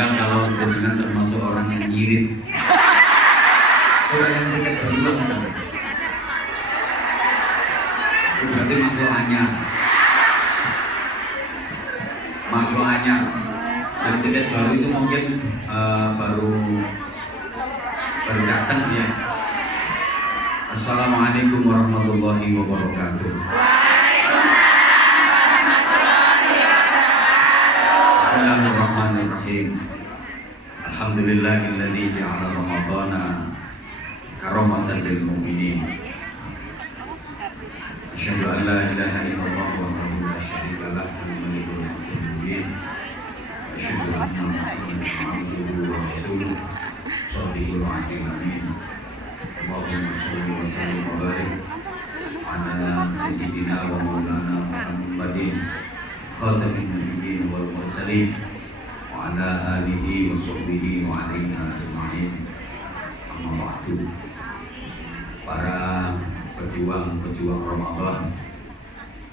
Anda kalau dengan termasuk orang yang nyirit, orang yang tiket berdua itu berarti makhluk anyar. Makhluk anyar. Dan tiket baru itu mungkin baru datang ya. Assalamualaikum warahmatullahi wabarakatuh. Bismillahirrahmanirrahim. Alhamdulillahilladzi ja'ala ramadhana karamatan lil mu'minin. Asyhadu an la ilaha illallah wahdahu la syarika lah al-malikul mubin. Asyhadu anna Muhammadan abduhu wa rasuluh shadiqul amin. Allahumma shalli wa sallim wa barik ala sayyidina wa maulana Muhammadin khatamin nabiyyin wal mursalin wa ala alihi wa sahbihi wa alaina ajma'in. Amma ba'du. Para pejuang Ramadan,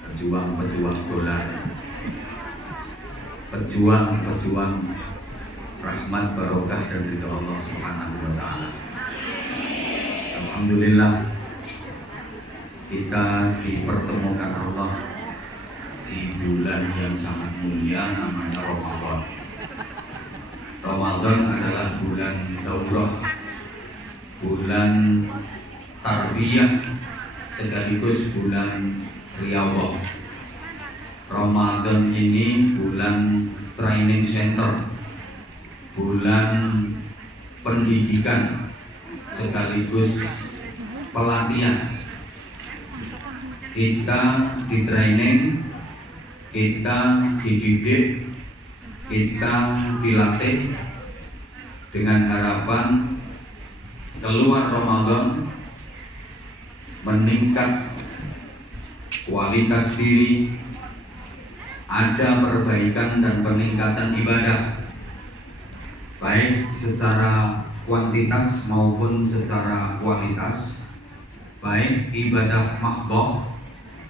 pejuang dolar, pejuang rahmat barokah dan ridha Allah Subhanahu wa taala. Alhamdulillah kita dipertemukan Allah di bulan yang sangat mulia namanya Ramadan. Ramadan adalah bulan daurah, bulan tarbiyah, sekaligus bulan riyadhah. Ramadan ini bulan training center, bulan pendidikan, sekaligus pelatihan. Kita di training, kita dididik, kita dilatih dengan harapan keluar Ramadan meningkat kualitas diri, ada perbaikan dan peningkatan ibadah, baik secara kuantitas maupun secara kualitas, baik ibadah mahdhah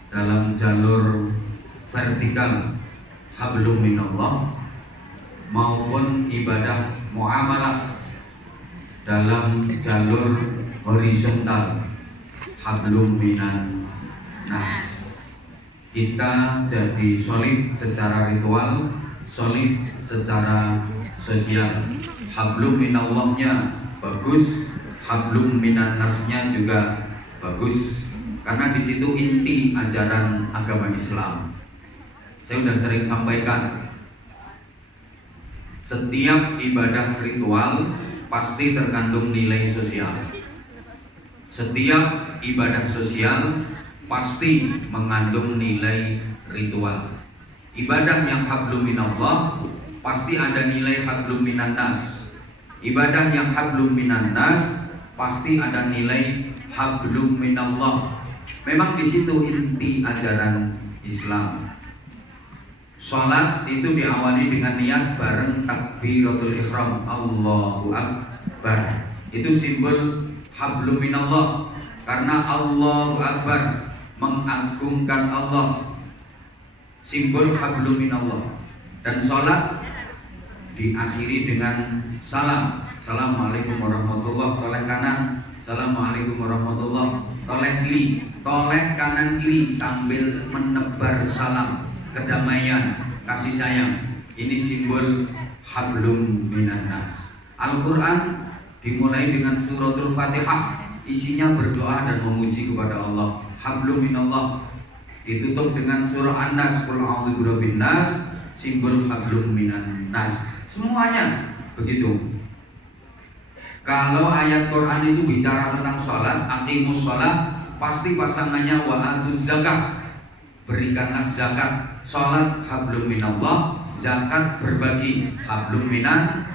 dalam jalur vertikal hablum minallah maupun ibadah muamalah dalam jalur horizontal hablum minan nas. Kita jadi solid secara ritual, solid secara sosial. Hablum minallahnya bagus, hablum minan nasnya juga bagus, karena di situ inti ajaran agama Islam. Saya sudah sering sampaikan, setiap ibadah ritual pasti terkandung nilai sosial. Setiap ibadah sosial pasti mengandung nilai ritual. Ibadah yang hablum minallah pasti ada nilai hablum minan nas. Ibadah yang hablum minan nas pasti ada nilai hablum minallah. Memang di situ inti ajaran Islam. Salat itu diawali dengan niat bareng takbiratul ihram, Allahu Akbar. Itu simbol hablum minallah, karena Allahu Akbar mengagungkan Allah, simbol hablum minallah. Dan salat diakhiri dengan salam. Assalamualaikum warahmatullahi, toleh kanan. Assalamualaikum warahmatullahi, toleh kiri. Toleh kanan kiri sambil menebar salam, kedamaian, kasih sayang. Ini simbol hablum minan nas. Al-Quran dimulai dengan suratul Fatihah, isinya berdoa dan memuji kepada Allah. Hablum minallah. Ditutup dengan surah An-Nas, qul a'udzu birabbin nas, simbol hablum minan nas. Semuanya begitu. Kalau ayat Quran itu bicara tentang sholat, aqimus sholat, pasti pasangannya wa atuz zakat, berikanlah zakat. Sholat hablum minallah, zakat berbagi hablum minan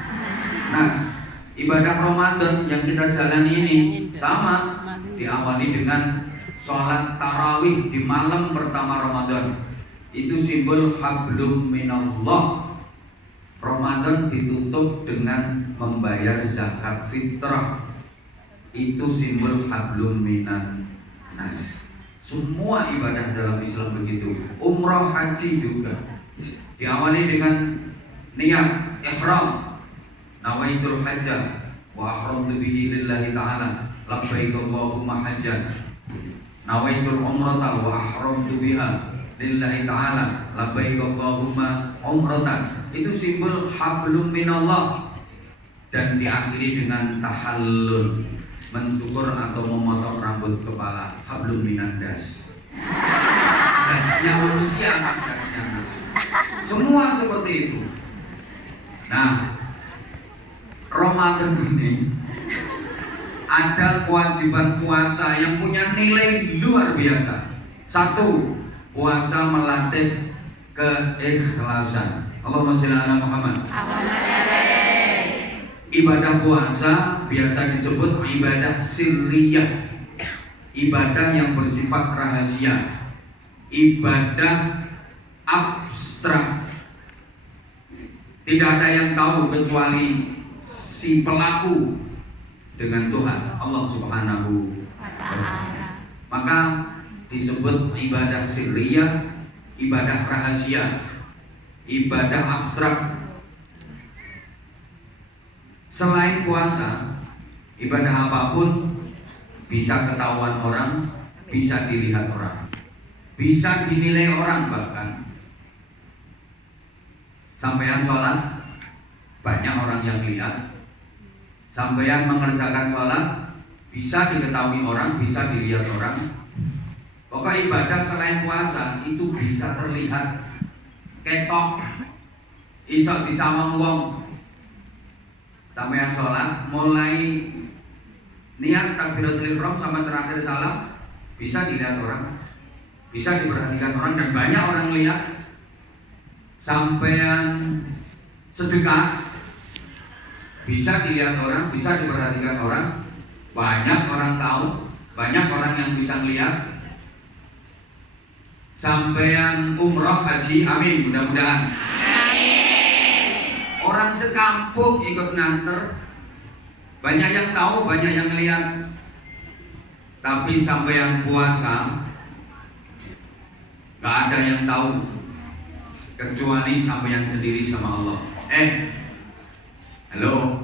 nas. Ibadah Ramadan yang kita jalani ini sama, diawali dengan sholat tarawih di malam pertama Ramadan. Itu simbol hablum minallah. Ramadan ditutup dengan membayar zakat fitrah. Itu simbol hablum minan nas. Semua ibadah dalam Islam begitu. Umrah, haji juga diawali dengan niat ihram, nawaitul hajjah wa ahramtu bihi lillahi ta'ala labbaik Allahumma hajjan. Nawaitul umrata wa ahramtu biha lillahi ta'ala labbaik Allahumma umratan. Itu simbol hablum minallah. Dan diakhiri dengan tahallul, mencukur atau memotong rambut kepala. Hablum minandas. Dasnya manusia, dasnya manusia. Semua seperti itu. Nah, Ramadan ini ada kewajiban puasa yang punya nilai luar biasa. Satu, puasa melatih keikhlasan. Allahumma sholli ala Muhammad. Ibadah puasa biasa disebut ibadah sirriyah, ibadah yang bersifat rahasia, ibadah abstrak. Tidak ada yang tahu kecuali si pelaku dengan Tuhan Allah Subhanahu wa Ta'ala. Maka disebut ibadah sirriyah, ibadah rahasia, ibadah abstrak. Selain puasa, ibadah apapun bisa ketahuan orang, bisa dilihat orang, bisa dinilai orang. Bahkan sampean sholat, banyak orang yang lihat. Sampean mengerjakan sholat, bisa diketahui orang, bisa dilihat orang. Pokoknya ibadah selain puasa itu bisa terlihat, ketok, iso disawang wong. Sampean sholat, mulai niat takbiratul ihram sama terakhir salam, bisa dilihat orang, bisa diperhatikan orang, dan banyak orang lihat. Sampean sedekah, bisa dilihat orang, bisa diperhatikan orang, banyak orang tahu, banyak orang yang bisa melihat. Sampean umroh, haji, amin, mudah-mudahan. Orang sekampung ikut nganter, banyak yang tahu, banyak yang lihat. Tapi sampean puasa, gak ada yang tahu kecuali sampean sendiri sama Allah. Halo.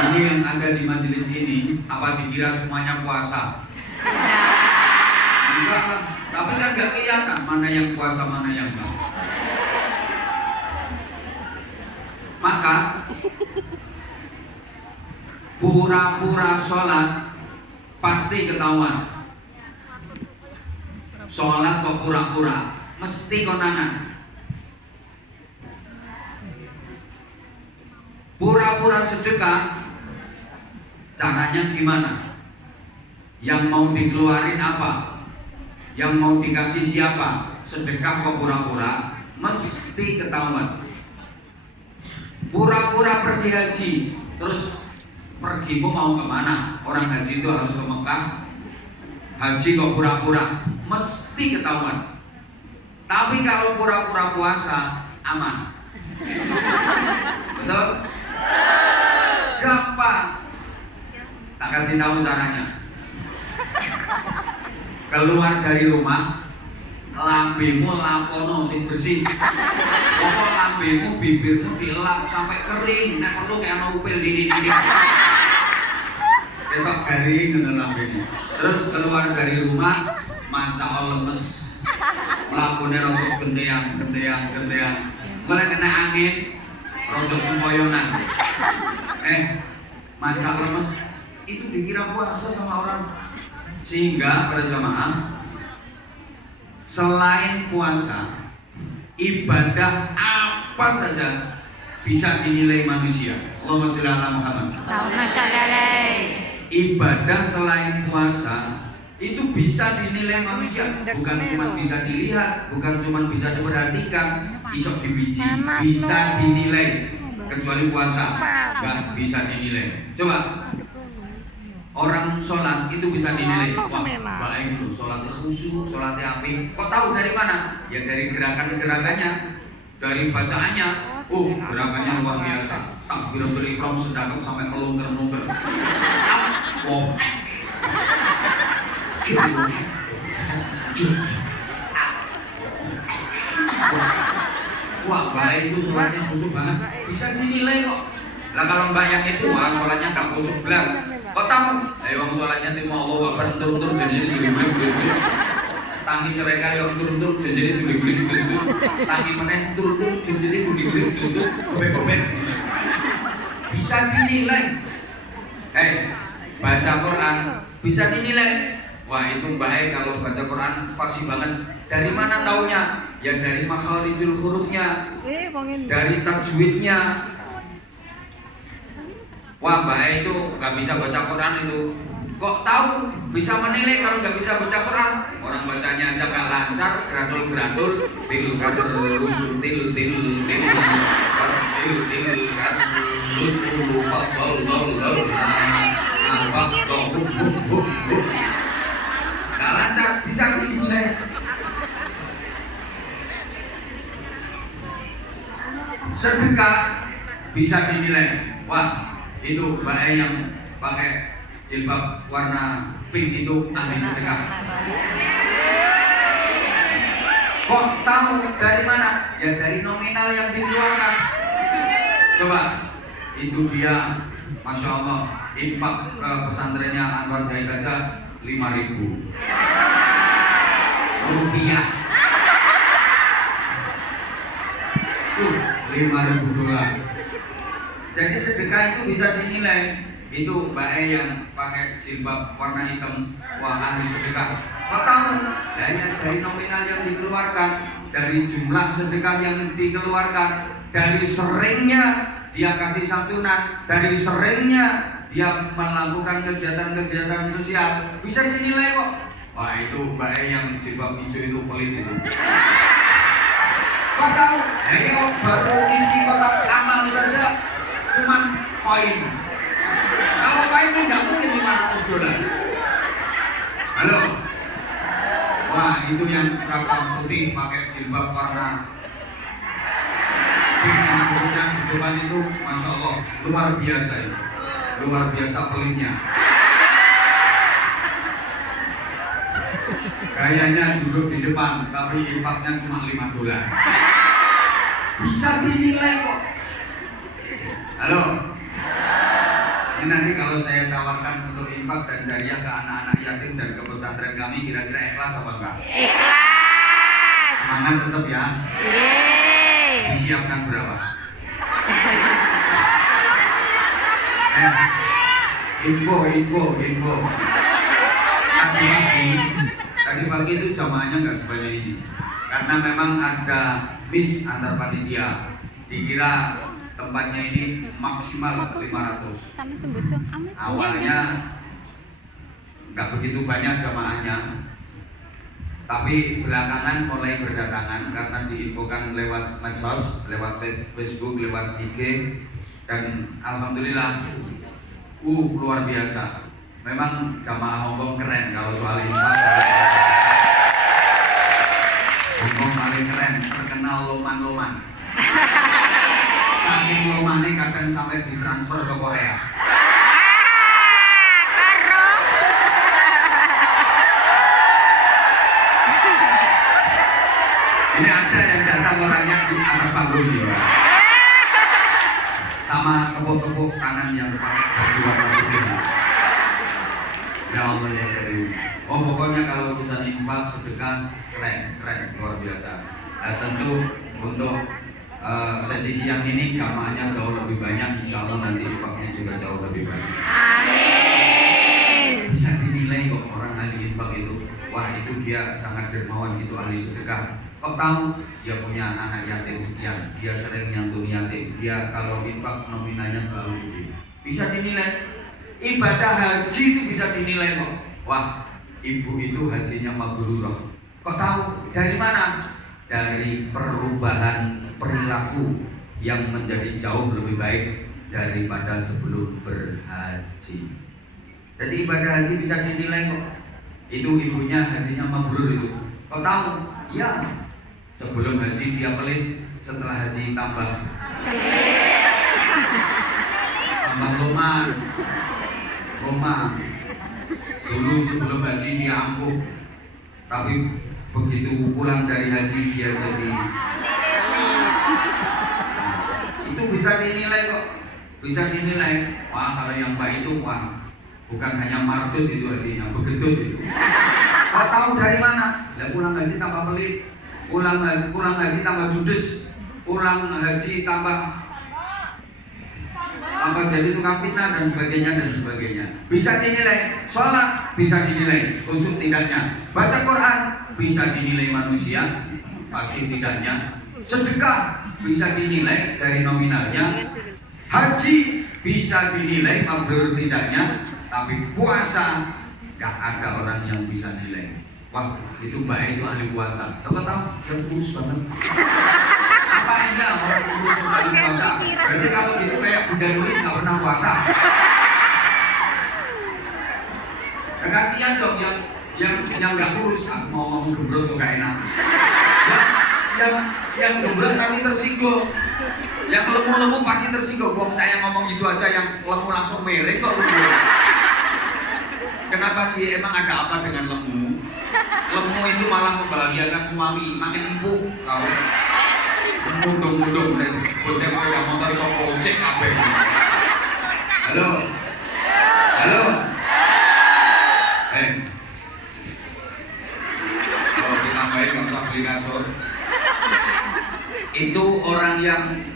Ini yang ada di majelis ini, apa dikira semuanya puasa? Enggak lah. Tapi kan gak kelihatan mana yang puasa, mana yang enggak. Maka pura-pura sholat pasti ketahuan. Sholat kok pura-pura, mesti konangan. Pura-pura sedekah, caranya gimana? Yang mau dikeluarin apa? Yang mau dikasih siapa? Sedekah kok pura-pura, mesti ketahuan. Pura-pura pergi haji, terus pergimu mau kemana? Orang haji itu harus ke Mekah. Haji kok pura-pura, mesti ketahuan. Tapi kalau pura-pura puasa, aman. Betul? Gampang. Tak kasih tahu caranya. Keluar dari rumah, lambemu lapono sing bersih. Pokok lambemu, bibirmu dielap sampai kering. Nek perlu kayak mau upil di. Ketok garing ngene lambemu. Terus keluar dari rumah, mancak lemes. Mlakune rada genteang. Mulai kena angin, rada sempoyonan. Mancak lemes. Itu dikira puasa sama orang. Sehingga para jamaah, selain puasa, ibadah apa saja bisa dinilai manusia. Allahumma sholli ala Muhammad. Allahumma sholli alaihi. Ibadah selain puasa itu bisa dinilai manusia, bukan cuma bisa dilihat, bukan cuma bisa diperhatikan, isok dibiji, bisa dinilai. Kecuali puasa, nggak bisa dinilai. Coba orang sholat itu bisa dinilai. Wah, baik loh, sholatnya khusyuk, sholatnya apik. Kok tahu dari mana? Ya dari gerakan-gerakannya, dari bacaannya. Oh, gerakannya luar biasa. Takbiratul ihram sedangkan sampai melungker-melungker. Oh. wah mbak itu sholatnya khusyuk banget, bisa dinilai kok. Lah kalau mbak yang itu, wah sholatnya gak khusyuk belas. Kok tahu? Wong sholatnya sih mau Allah Akbar turun-turun jadi guling-guling. Tangi cerai kali yang turun-turun jadi guling-guling. Tangi meneh turun-turun jadi guling-guling. Gobek-gobek. Bisa dinilai. Baca Quran bisa dinilai. Wah itu baik kalau baca Quran fasih banget. Dari mana taunya? Ya dari makharijul hurufnya, dari tajwidnya. Wah baik itu nggak bisa baca Quran itu. Kok tahu? Bisa menilai kalau nggak bisa baca Quran. Orang bacanya aja nggak lancar, grandul-grandul, til rusul til nggak lancar, bisa dinilai. Sedekah bisa dinilai. Wah itu mbak yang pakai jilbab warna pink itu ahli sedekah. Kok tahu dari mana? Ya dari nominal yang dikeluarkan. Coba itu dia, masya Allah, infak ke pesantrennya Anwar Zahid aja 5.000 rupiah. 5.000 dolar. Jadi sedekah itu bisa dinilai. Itu mbak yang pakai jilbab warna hitam, wah ahli sedekah. Kok tahu? Dari nominal yang dikeluarkan, dari jumlah sedekah yang dikeluarkan, dari seringnya dia kasih santunan, dari seringnya dia melakukan kegiatan-kegiatan sosial, bisa dinilai kok. Wah itu mbak yang jilbab hijau itu pelit itu. Kok tahu? Ini baru isi kotak amal saja cuman koin. Kalau koin kan nggak mungkin 500 dolar. Halo? Wah itu yang seragam putih pakai jilbab warna pink yang punya di depan itu, masya Allah luar biasa itu, luar biasa pelitnya. Gayanya duduk di depan, tapi infaknya cuma 5 dolar. Bisa dinilai kok. Halo? Ini nanti kalau saya tawarkan untuk infak dan jariah ke anak-anak yatim dan ke pesantren kami, kira-kira ikhlas apa enggak? Ikhlas. Semangat tetap ya. Yeay. Disiapkan berapa? Info. Tadi pagi itu jamaahnya nggak sebanyak ini, karena memang ada miss antar panitia. Dikira tempatnya ini maksimal 500. Awalnya nggak begitu banyak jamaahnya, tapi belakangan mulai berdatangan karena diinfokan lewat medsos, lewat Facebook, lewat IG, dan alhamdulillah luar biasa. Memang jamaah Hongkong keren kalau soal infak. Hongkong paling keren, terkenal loman-loman. Saking lomane kadang sampai ditransfer ke Korea. Ini ada yang datang orangnya di atas panggung juga. Sama tepuk-tepuk tangan yang pakai baju warna putih. Ya Allah ya Karim. Oh pokoknya kalau urusan infak sedekah keren luar biasa. Nah, tentu untuk sesi siang ini jamaahnya jauh lebih banyak. Insya Allah nanti infaknya juga jauh lebih banyak. Amin. Bisa dinilai kok orang ahli infak itu. Wah itu dia sangat dermawan, itu ahli sedekah. Kok tahu? Dia punya anak yatim sekian, dia sering nyantuni yatim, dia kalau infak nominalnya selalu tinggi. Bisa dinilai. Ibadah haji itu bisa dinilai kok. Wah, ibu itu hajinya mabrurah. Kok tahu? Dari mana? Dari perubahan perilaku yang menjadi jauh lebih baik daripada sebelum berhaji. Jadi ibadah haji bisa dinilai kok. Itu ibunya hajinya mabrur itu. Kok tahu? Ya. Sebelum haji dia pelit, setelah haji tambah loman. Dulu sebelum haji dia ampuh, tapi begitu pulang dari haji dia jadi bisa dinilai kok. Bisa dinilai. Wah, kalau yang baik itu wah, bukan hanya mardut itu hajinya, begetut itu. Kau tahu dari mana? Ya pulang haji tambah pelit, pulang haji tambah judes, pulang haji tambah jadi tukang fitnah dan sebagainya. Bisa dinilai. Sholat bisa dinilai, khusyuk tidaknya. Baca Quran bisa dinilai manusia, pasti tidaknya. Sedekah bisa dinilai dari nominalnya. Haji bisa dinilai mabrur tidaknya. Tapi puasa gak ada orang yang bisa nilai. Wah, itu Mbak itu ahli puasa. Kau tahu? Dia kurus banget. Apa ini orang kurus ahli puasa? Berarti kalau gitu kayak Bunda Nuris gak pernah puasa. Ya, kasihan dong yang gak kurus. Mau ngomong gembrot kok gak enak. Yang gembrot tapi tersinggung. Yang lemu-lemu pasti tersinggung. Wong saya ngomong gitu aja yang lemu langsung merek kok. Kenapa sih? Emang ada apa dengan lemu? Lemu itu malah membahagiakan suami, makin empuk kau. Mudung-mudung deh, bocah sepeda motor iso ojek kabeh. Halo. Oh, ditambahin nggak usah beli kasur. Itu orang yang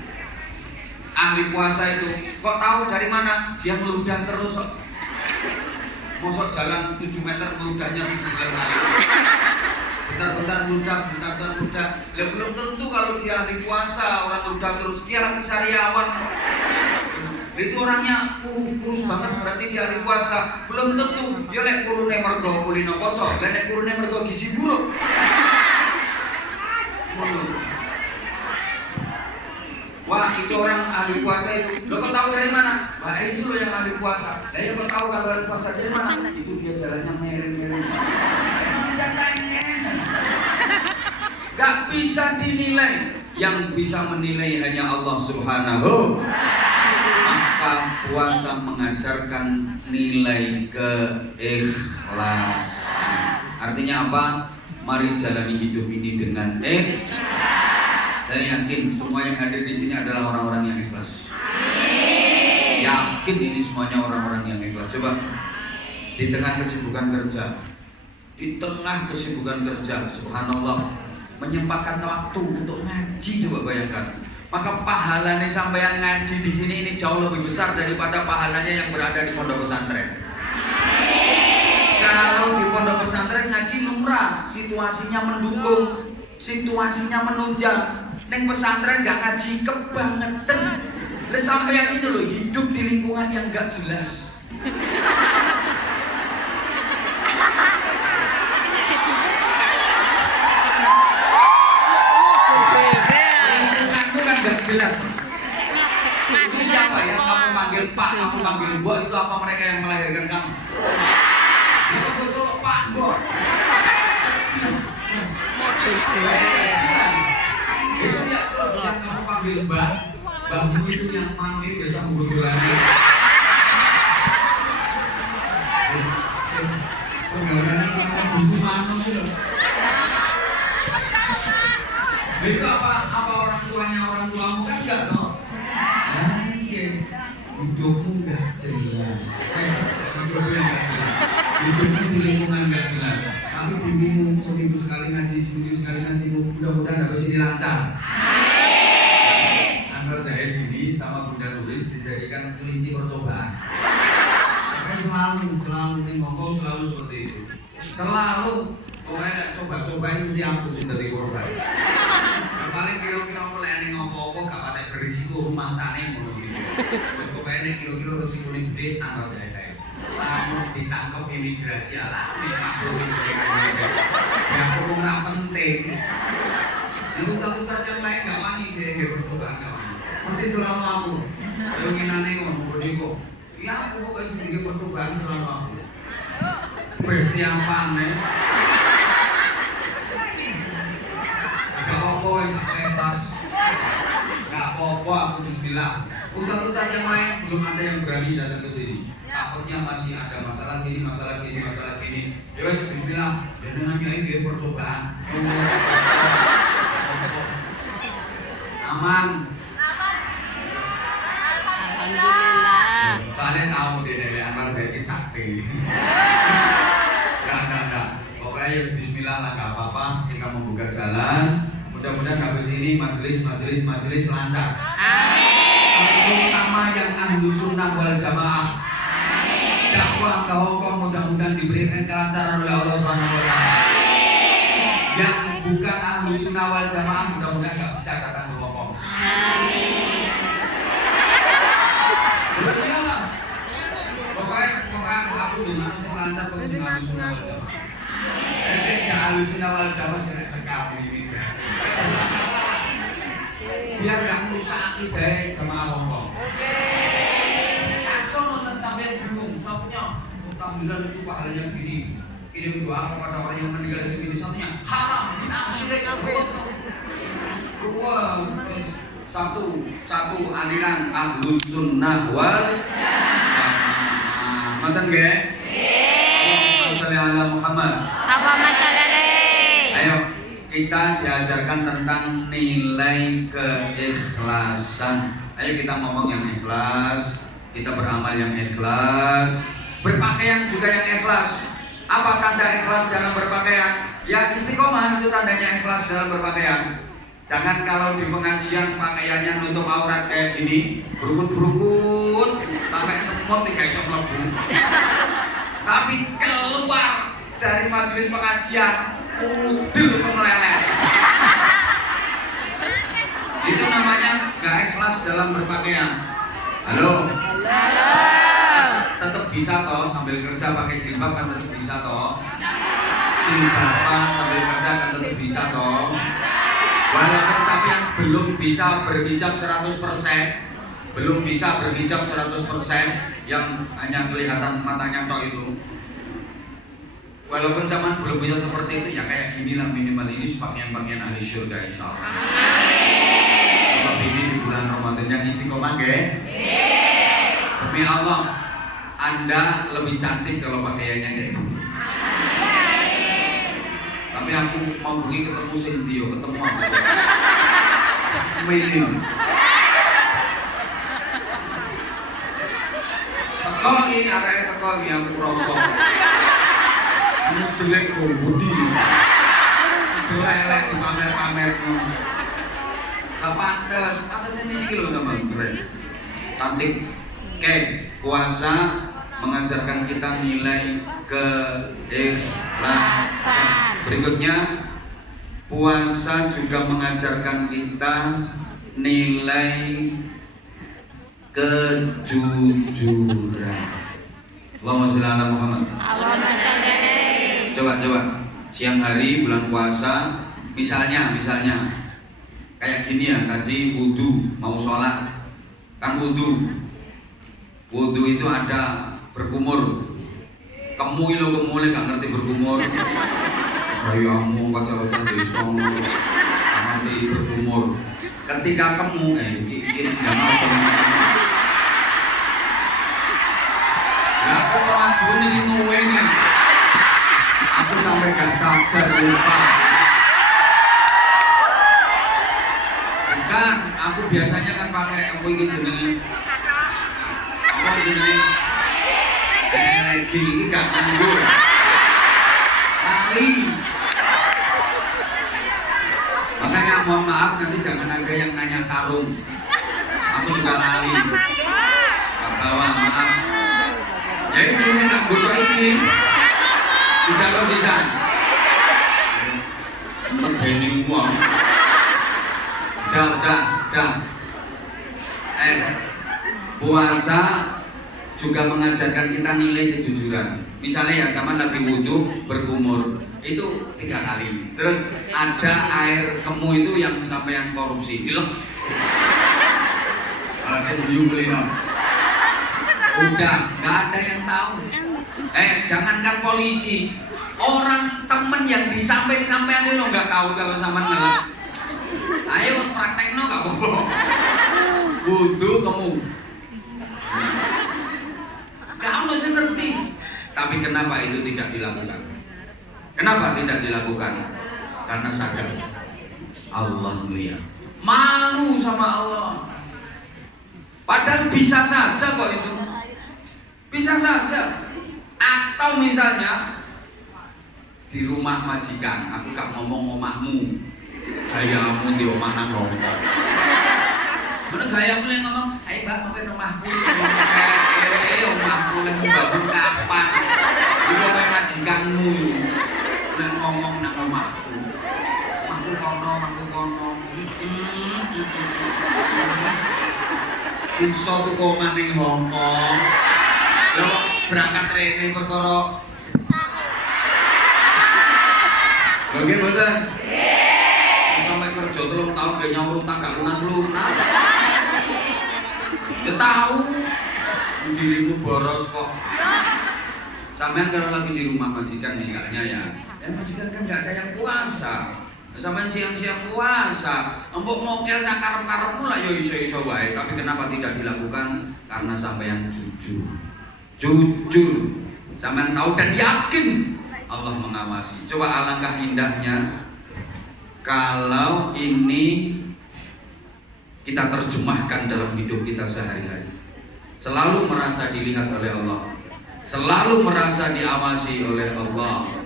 ahli puasa itu. Kok tahu dari mana? Dia ngeludah terus kok. Mosok jalan 7 meter ngeludahnya 17 kali. Bentar-bentar ngeludah. Ya belum tentu kalau dia ahli puasa, orang ngeludah terus. Dia lagi sariawan kok. Itu orangnya kurus banget, berarti dia ahli puasa. Belum tentu. Ya lek kurune mergo kulino poso, lek kurune mergo gizi buruk. Wah, itu orang ahli puasa itu. Lo kok tahu dari mana? Wah, itu loh yang ahli puasa. Lah ya kok tahu kalau ahli puasa dari mana? Itu dia jalannya mereng-mereng. Emang jatahnya. Gak bisa dinilai. Yang bisa menilai hanya Allah Subhanahu. Maka puasa mengajarkan nilai keikhlasan. Artinya apa? Mari jalani hidup ini dengan Saya yakin semua yang hadir di sini adalah orang-orang yang ikhlas. Yakin ini semuanya orang-orang yang ikhlas. Coba di tengah kesibukan kerja, subhanallah, menyempatkan waktu untuk ngaji, coba bayangkan. Maka pahalanya sampai yang ngaji di sini ini jauh lebih besar daripada pahalanya yang berada di pondok pesantren. Kalau di pondok pesantren ngaji lumrah, situasinya mendukung, situasinya menunjang. Neng pesantren gak ngaji kebangetan. Lah sampeyan ini loh hidup di lingkungan yang gak jelas. Itu kan gak jelas. Itu siapa yang kamu panggil Pak, kamu panggil Bu, itu apa mereka yang melahirkan kamu? Itu betul Pak, Bu. Itu ya terus yang kamu panggil Mbahmu itu yang mana ini biasa menggudurannya. Penggawarannya sama busu mano itu. Itu apa orang tuamu kan enggak toh? Hidupmu enggak jelas. Hidupmu di lingkungan enggak jelas. Tapi dirimu seminggu sekali ngaji, mudah-mudahan habis ini lancar. Anwar Zahid ini sama Bunda Nuris dijadikan kelinci percobaan. Makanya selalu ngomong selalu seperti itu. Selalu pokoknya coba-cobain mesti aku dari korban. Paling kira-kira melayani ngomong gak pakai berisiko rumah sana ngono gitu. Terus pokoknya kira-kira resikonya gede Anwar Zahid. Lalu ditangkap imigrasi alami makhluk yang hukum gak penting. Yang ustaz-ustaz yang lain gak wani dia bertobat gak wani. Mesti selalu aku. Kalau nginane ngono kok. Ya aku pokoknya sedikit bertobat selalu aku. Pasti apa nih? Gak apa-apa sampai ikhlas. Gak apa-apa aku bismillah. Ustaz-ustaz yang lain belum ada yang berani datang ke sini. Takutnya masih ada masalah gini. Ya wes bismillah. Jadi namanya ini percobaan. Aman. tahu deh Nele Anwar jadi sakti. Enggak. Pokoknya ya bismillah lah, gak apa-apa. Kita membuka jalan. Mudah-mudahan habis ini majelis lancar. Amin. Terutama yang ahlu sunnah wal jamaah. Dakwah ke Hongkong mudah-mudahan diberikan kelancaran oleh Allah Subhanahu wa taala. Yang bukan ahlu sunnah wal jamaah mudah-mudahan gak bisa datang ke Hongkong. Amin. Iyalah. Pokoknya aku dengan sing lancar kok sing ahlu sunnah wal jamaah. Sing gak ahlu sunnah wal jamaah sing cekal ini. Biar gak merusak akidah jamaah Hongkong. Kacau nonton sampai bingung, satunya tahlilan itu pahalanya gini, kirim doa kepada orang yang meninggal itu gini, satunya haram, bid'ah, syirik, satu aliran ahlus sunnah wal jamaah. Mantan ge? Shalli ala Muhammad. Ayo kita diajarkan tentang nilai keikhlasan. Ayo kita ngomong yang ikhlas, kita beramal yang ikhlas, berpakaian juga yang ikhlas. Apa tanda ikhlas dalam berpakaian? Ya istiqomah itu tandanya ikhlas dalam berpakaian. Jangan kalau di pengajian pakaiannya nutup aurat kayak gini, berukut-berukut sampai semut tidak bisa mlebu. Tapi keluar dari majelis pengajian udel meleleh. Itu namanya gak ikhlas dalam berpakaian. Halo. Tetap bisa toh sambil kerja pakai jilbab kan tetap bisa toh. Jilbaban sambil kerja kan tetap bisa toh. Walaupun tapi yang belum bisa berhijab 100%, belum bisa berhijab 100%, yang hanya kelihatan matanya toh itu. Walaupun zaman belum bisa seperti itu, ya kayak gini lah minimal ini pakaian-pakaian ahli syurga insyaallah. Seperti ini di bulan Ramadan yang istiqomah ke? Demi Allah, Anda lebih cantik kalau pakaiannya kayak gini. Tapi aku mau pergi ketemu Sindio, ketemu aku. Mailing. Teko ini areke teko iki aku rosok. Mutilek budi. Kelelek di pamer-pamermu. Gak pantes, atasnya ini lho teman keren. Cantik. Oke, puasa mengajarkan kita nilai keikhlasan. Berikutnya, puasa juga mengajarkan kita nilai kejujuran. Allahumma sholli ala Muhammad. Coba siang hari bulan puasa, misalnya kayak gini ya, tadi wudu mau sholat kan wudu itu ada berkumur. Kamu ilo kemulai gak ngerti berkumur. Kayamu pacar-pacar desa ngerti berkumur. Ketika kamu ini gak mau. Lah kok maju ini nuwe nih. Aku sampai gak sadar lupa. Bukan, aku biasanya kan pakai apa ini jenenge. Apa jenenge? Lagi ini gak nganggur. Lali. Makanya mohon maaf nanti jangan ada yang nanya sarung. Aku juga lali. Gak bawa, maaf. Ya ini yang gak butuh ini. Dijalur sisan. Medeni uang. Udah. Puasa juga mengajarkan kita nilai kejujuran. Misalnya ya zaman lagi wudhu berkumur itu 3 kali. Terus ada air kemu itu yang sampean korupsi. Dilek. Udah, nggak ada yang tahu. Jangankan polisi, orang temen yang di sampean itu nggak tahu kalau sama ngelak. Ayo praktek no gak apa-apa. Wudhu kamu. Kamu masih ngerti. Tapi kenapa itu tidak dilakukan? Kenapa tidak dilakukan? Karena sadar Allah melihat. Malu sama Allah. Padahal bisa saja kok itu. Bisa saja. Atau misalnya di rumah majikan, aku gak ngomong omahmu, gayamu di omah nang Hongkong. Mana gayamu yang ngomong, ayo mbak mungkin omahku, omahku yang bangun kapan? Itu omah majikanmu, yang ngomong nang omahku. Omahku kono, omahku kono. Bisa tuh kok omah ning Hongkong. Lo berangkat training perkara. Lho nggih mboten? Nggih. Sampai kerja 3 tahun gak nyaur utang gak lunas-lunas. Ya tahu. Dirimu boros kok. Sampean kalau lagi di rumah majikan misalnya ya majikan kan gak ada yang puasa. Sampean siang-siang puasa, empuk mokel sakarep-karepmu lah yo iso-iso wae, tapi kenapa tidak dilakukan? Karena sampean jujur. Jujur. Sampean tahu dan yakin Allah mengawasi. Coba alangkah indahnya kalau ini kita terjemahkan dalam hidup kita sehari-hari. Selalu merasa dilihat oleh Allah, selalu merasa diawasi oleh Allah.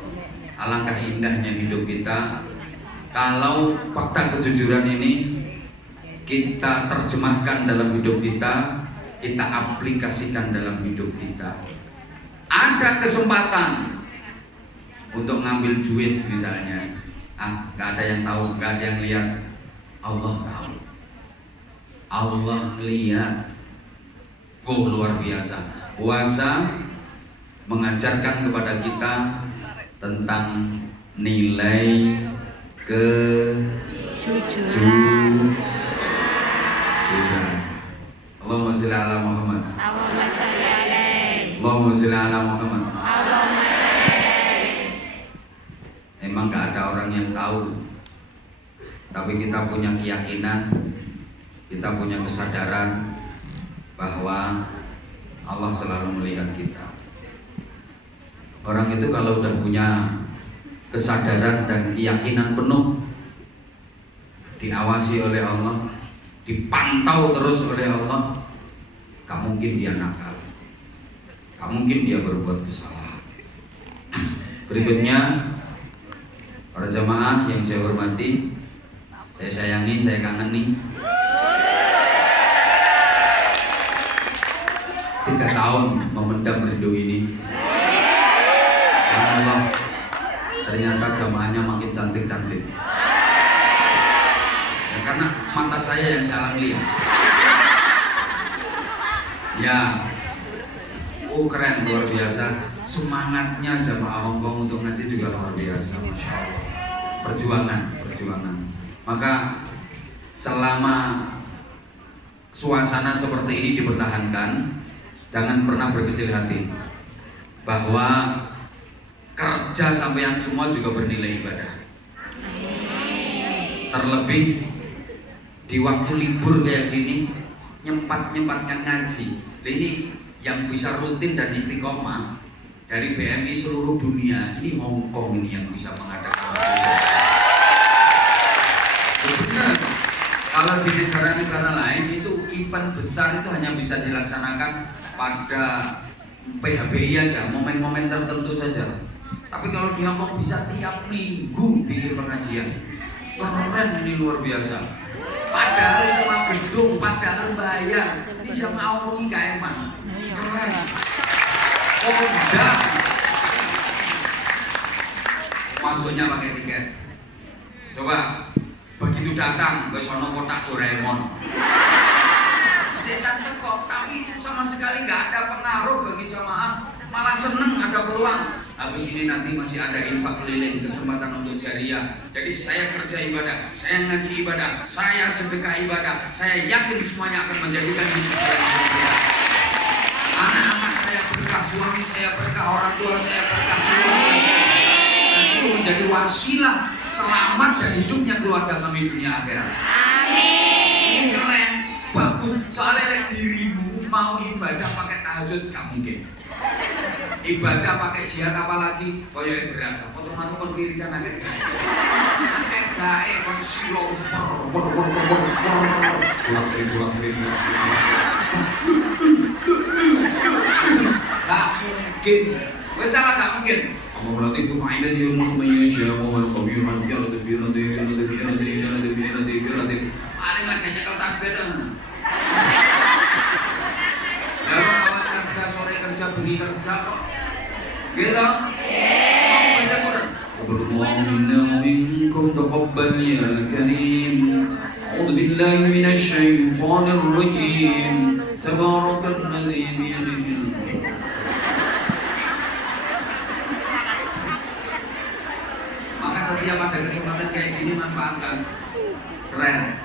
Alangkah indahnya hidup kita kalau fakta kejujuran ini kita terjemahkan dalam hidup kita, kita aplikasikan dalam hidup kita. Ada kesempatan untuk ngambil duit misalnya, gak ada yang tahu, gak ada yang lihat. Allah tahu, Allah lihat. Luar biasa. Puasa mengajarkan kepada kita tentang nilai kejujuran. Allahumma sholli ala Muhammad. Allahumma sholli alaihi. Allahumma sholli ala Muhammad. Allahumma sholli alaihi. Emang gak ada orang yang tahu, tapi kita punya keyakinan, kita punya kesadaran bahwa Allah selalu melihat kita. Orang itu kalau udah punya kesadaran dan keyakinan penuh, diawasi oleh Allah, dipantau terus oleh Allah, gak mungkin dia nakal, gak mungkin dia berbuat kesalahan. Berikutnya, para jamaah yang saya hormati, saya sayangi, saya kangeni. 3 tahun memendam rindu ini. Ya Allah, ternyata jamaahnya makin cantik-cantik. Ya, karena mata saya yang salah lihat. Ya, keren, luar biasa. Semangatnya jamaah Hongkong untuk ngaji juga luar biasa, masya Allah. Perjuangan. Maka selama suasana seperti ini dipertahankan, jangan pernah berkecil hati bahwa kerja sampai yang semua juga bernilai ibadah. Terlebih di waktu libur kayak gini, nyempat-nyempatkan ngaji. Ini yang bisa rutin dan istiqomah dari BMI seluruh dunia. Ini Hongkong ini yang bisa mengadakan. Benar. Kalau di negara-negara lain itu event besar itu hanya bisa dilaksanakan pada PHBI aja, momen-momen tertentu saja. Tapi kalau di Hongkong bisa tiap minggu bikin pengajian. Keren, ini luar biasa. Padahal sama gedung, padahal bayar. Ini sama Allah ini gak eman. Keren. Kondang. Masuknya pakai tiket. Coba begitu datang ke sono kotak Doraemon. Setan kok, tapi itu sama sekali nggak ada pengaruh bagi jamaah, malah seneng ada peluang. Habis ini nanti masih ada infak keliling, kesempatan untuk jariah. Jadi saya kerja ibadah, saya ngaji ibadah, saya sedekah ibadah. Saya yakin semuanya akan menjadikan hidup saya bahagia. Anak-anak saya berkah, suami saya berkah, orang tua saya berkah, keluarga saya. Dan itu menjadi wasilah selamat dan hidupnya keluarga kami dunia akhirat. Amin. Ini keren, bagus. Soalnya dirimu mau ibadah pakai tahajud gak mungkin. Ibadah pakai jihad apalagi koyo berat. Potonganmu kon wiridan akeh gawe. Akeh gawe kon silo. Nggak mungkin. Wes salah nggak mungkin. Allah berarti itu mainan di rumah menyusya mohon komunikasi ya lebih paling lah kayaknya kalau tasbih dah. Lalu awal kerja sore kerja bengi kerja kok. Gitu? Mau baca Quran. Bermu'minna minkum taqabbal ya karim. A'udzu billahi minasy syaithanir rajim. Tabarakalladzi biyadihi setiap ada kesempatan kayak gini manfaatkan. Keren.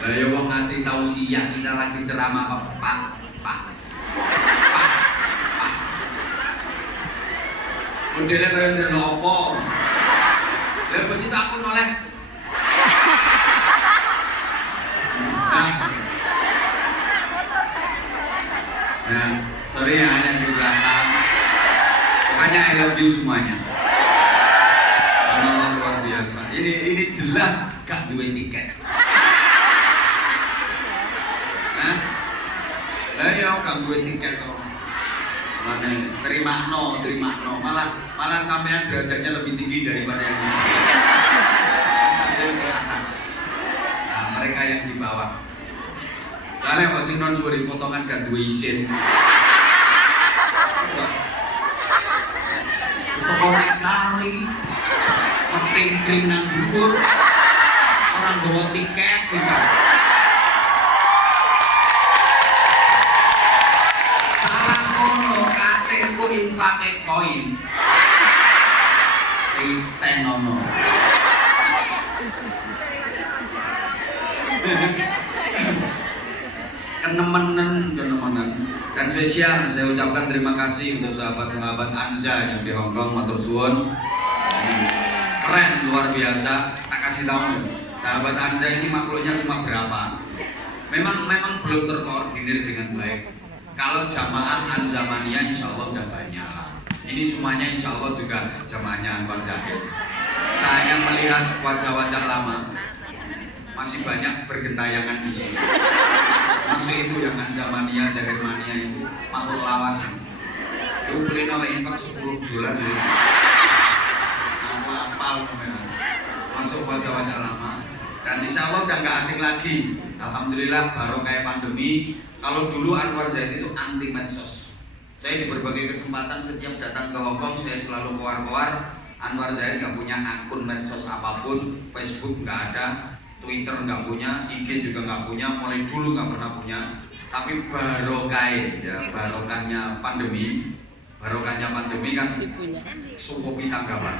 Lah ya wong ngasih tausiah kita lagi ceramah kok pak. Modelnya kayak ndelopo. Lah begitu aku noleh. Nah, sorry ya yang di belakang. Pokoknya I love you semuanya. Allah luar biasa. Ini jelas gak duwe tiket. Nah, lah ya gak duwe tiket kok. Mana terima no, malah sampean derajatnya lebih tinggi daripada yang ini. Sampean ke atas. Nah, mereka yang di bawah. Karena masih non duwe potongan gak duwe isin. Konek kari, penting nang dhuwur, orang bawa tiket bisa. Salah ngono kate ku infake koin. Tenono. Kenemenan. Dan spesial saya ucapkan terima kasih untuk sahabat-sahabat Anza yang di Hongkong, matur suwun. Keren, luar biasa. Tak kasih tahu, sahabat Anza ini makhluknya cuma berapa? Memang belum terkoordinir dengan baik. Kalau jamaah Anzamania insya Allah udah banyak. Ini semuanya insya Allah juga jamaahnya Anwar Zahid. Saya melihat wajah-wajah lama masih banyak bergentayangan di sini. Masuk itu yang Anzamania, Zahirmania itu makhluk lawas. Itu beli oleh infak $10 ya. Aku apal masuk wajah-wajah lama. Dan insya Allah udah nggak asing lagi. Alhamdulillah baru kayak pandemi. Kalau dulu Anwar Zahid itu anti medsos. Saya di berbagai kesempatan setiap datang ke Hongkong saya selalu keluar-keluar. Anwar Zahid nggak punya akun medsos apapun, Facebook nggak ada, Twitter nggak punya, IG juga nggak punya, mulai dulu nggak pernah punya. Tapi barokahnya pandemi kan sukopi tanggapan.